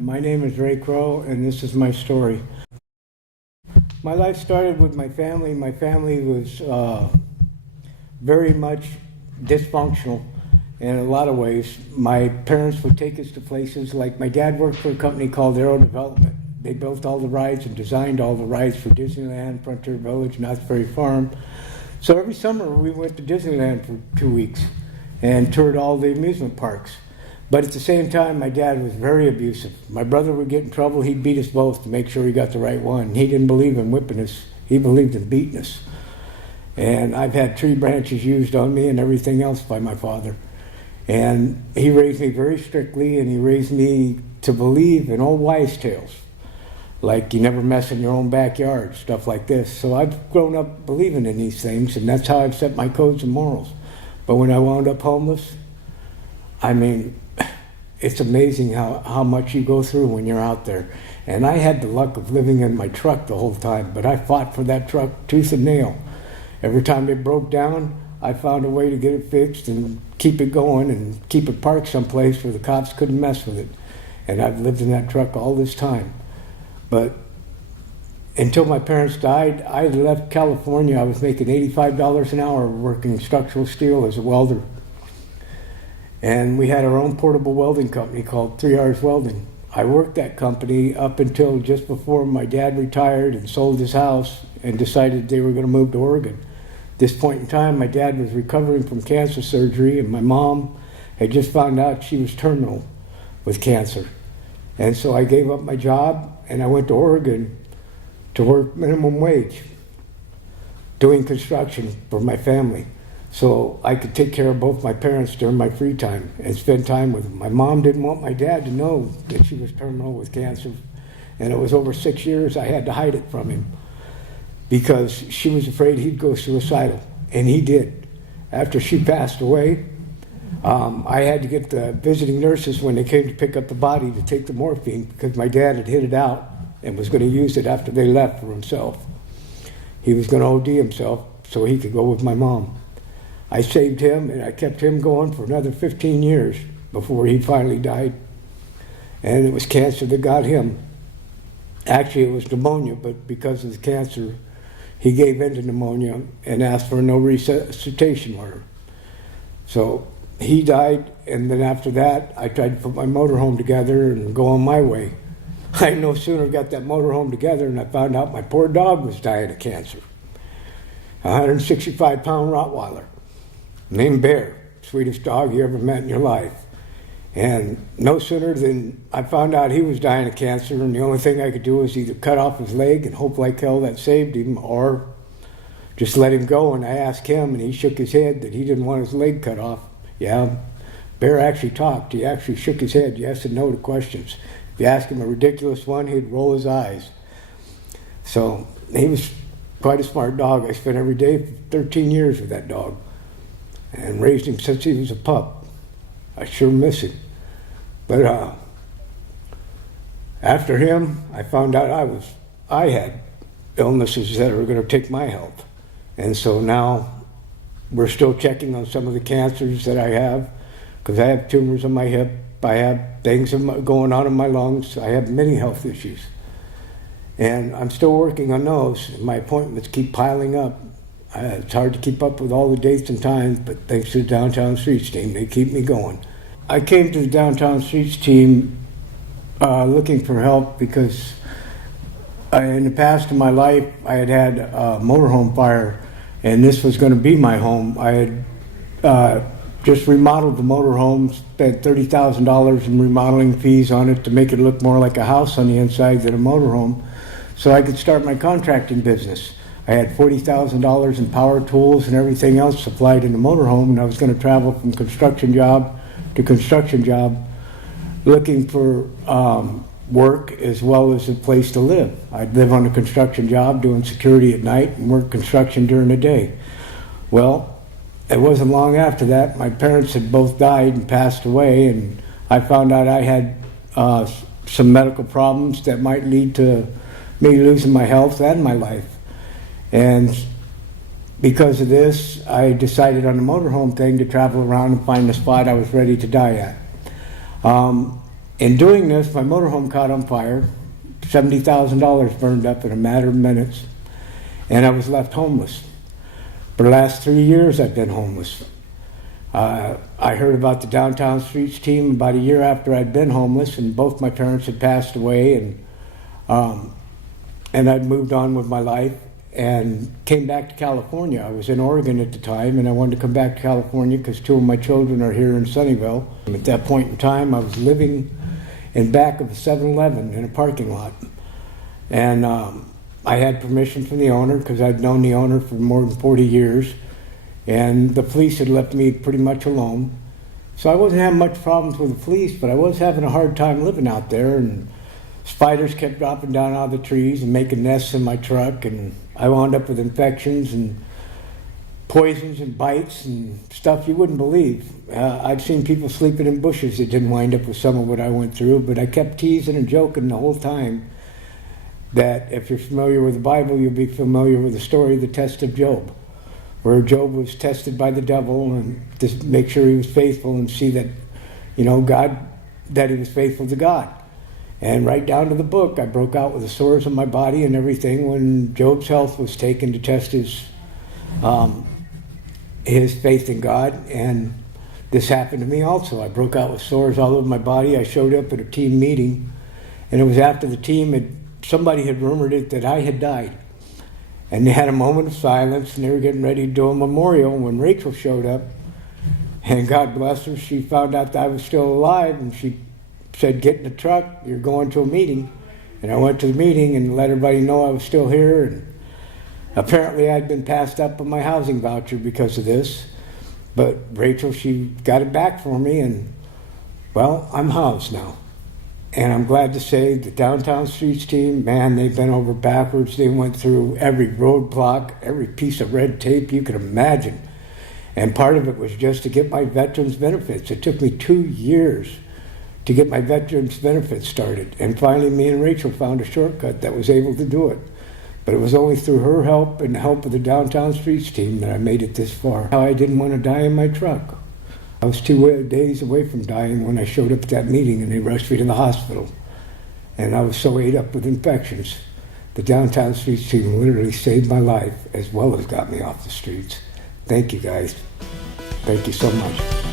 My name is Ray Crow, and this is my story. My life started with my family. My family was very much dysfunctional in a lot of ways. My parents would take us to places like my dad worked for a company called Aero Development. They built all the rides and designed all the rides for Disneyland, Frontier Village, Knott's Berry Farm. So every summer we went to Disneyland for 2 weeks and toured all the amusement parks. But at the same time, my dad was very abusive. My brother would get in trouble, he'd beat us both to make sure he got the right one. He didn't believe in whipping us, he believed in beating us. And I've had tree branches used on me and everything else by my father. And he raised me very strictly, and he raised me to believe in old wives' tales. Like you never mess in your own backyard, stuff like this. So I've grown up believing in these things, and that's how I've set my codes and morals. But when I wound up homeless, I mean, it's amazing how much you go through when you're out there. And I had the luck of living in my truck the whole time, but I fought for that truck tooth and nail. Every time it broke down, I found a way to get it fixed and keep it going and keep it parked someplace where the cops couldn't mess with it. And I've lived in that truck all this time. But until my parents died, I left California. I was making $85 an hour working structural steel as a welder. And we had our own portable welding company called 3 Hours Welding. I worked that company up until just before my dad retired and sold his house and decided they were going to move to Oregon. At this point in time, my dad was recovering from cancer surgery, and my mom had just found out she was terminal with cancer. And so I gave up my job and I went to Oregon to work minimum wage, doing construction for my family, so I could take care of both my parents during my free time and spend time with them. My mom didn't want my dad to know that she was terminal with cancer, and it was over 6 years I had to hide it from him because she was afraid he'd go suicidal, and he did. After she passed away, I had to get the visiting nurses when they came to pick up the body to take the morphine because my dad had hid it out and was going to use it after they left for himself. He was going to OD himself so he could go with my mom. I saved him, and I kept him going for another 15 years before he finally died. And it was cancer that got him. Actually, it was pneumonia, but because of the cancer, he gave in to pneumonia and asked for a no resuscitation order. So he died, and then after that, I tried to put my motorhome together and go on my way. I no sooner got that motorhome together and I found out my poor dog was dying of cancer. A 165-pound Rottweiler named Bear, sweetest dog you ever met in your life. And no sooner than I found out he was dying of cancer, and the only thing I could do was either cut off his leg and hope like hell that saved him, or just let him go. And I asked him, and he shook his head that he didn't want his leg cut off. Yeah, Bear actually talked. He actually shook his head yes and no to questions. If you ask him a ridiculous one, he'd roll his eyes. So he was quite a smart dog. I spent every day for 13 years with that dog and raised him since he was a pup. I sure miss him. But after him, I found out I had illnesses that were going to take my health. And so now we're still checking on some of the cancers that I have, because I have tumors on my hip, I have things going on in my lungs, I have many health issues. And I'm still working on those. My appointments keep piling up. It's hard to keep up with all the dates and times, but thanks to the Downtown Streets team, they keep me going. I came to the Downtown Streets team looking for help because in the past of my life, I had a motorhome fire, and this was going to be my home. I had just remodeled the motorhome, spent $30,000 in remodeling fees on it to make it look more like a house on the inside than a motorhome, so I could start my contracting business. I had $40,000 in power tools and everything else supplied in the motorhome, and I was going to travel from construction job to construction job looking for work as well as a place to live. I'd live on a construction job doing security at night and work construction during the day. Well, it wasn't long after that. My parents had both died and passed away, and I found out I had some medical problems that might lead to me losing my health and my life. And because of this, I decided on the motorhome thing to travel around and find the spot I was ready to die at. In doing this, my motorhome caught on fire. $70,000 burned up in a matter of minutes, and I was left homeless. For the last 3 years, I've been homeless. I heard about the Downtown Streets team about a year after I'd been homeless, and both my parents had passed away, and I'd moved on with my life and came back to California. I was in Oregon at the time, and I wanted to come back to California because 2 of my children are here in Sunnyvale. At that point in time, I was living in back of a 7-Eleven in a parking lot, and I had permission from the owner because I'd known the owner for more than 40 years, and the police had left me pretty much alone. So I wasn't having much problems with the police, but I was having a hard time living out there, and spiders kept dropping down out of the trees and making nests in my truck, and I wound up with infections and poisons and bites and stuff you wouldn't believe. I've seen people sleeping in bushes that didn't wind up with some of what I went through, but I kept teasing and joking the whole time that if you're familiar with the Bible, you'll be familiar with the story of the test of Job, where Job was tested by the devil and to make sure he was faithful and see that, that he was faithful to God. And right down to the book, I broke out with the sores on my body and everything when Job's health was taken to test his faith in God, and this happened to me also. I broke out with sores all over my body. I showed up at a team meeting, and it was after the team somebody had rumored it that I had died. And they had a moment of silence, and they were getting ready to do a memorial when Rachel showed up. And God bless her, she found out that I was still alive, and she said, "Get in the truck, you're going to a meeting." And I went to the meeting and let everybody know I was still here. And apparently I'd been passed up on my housing voucher because of this. But Rachel, she got it back for me, and, well, I'm housed now. And I'm glad to say the Downtown Streets team, man, they've been over backwards. They went through every roadblock, every piece of red tape you could imagine. And part of it was just to get my veterans benefits. It took me 2 years to get my veterans benefits started. And finally, me and Rachel found a shortcut that was able to do it. But it was only through her help and the help of the Downtown Streets team that I made it this far. I didn't want to die in my truck. I was 2 days away from dying when I showed up at that meeting, and they rushed me to the hospital. And I was so ate up with infections. The Downtown Streets team literally saved my life as well as got me off the streets. Thank you, guys. Thank you so much.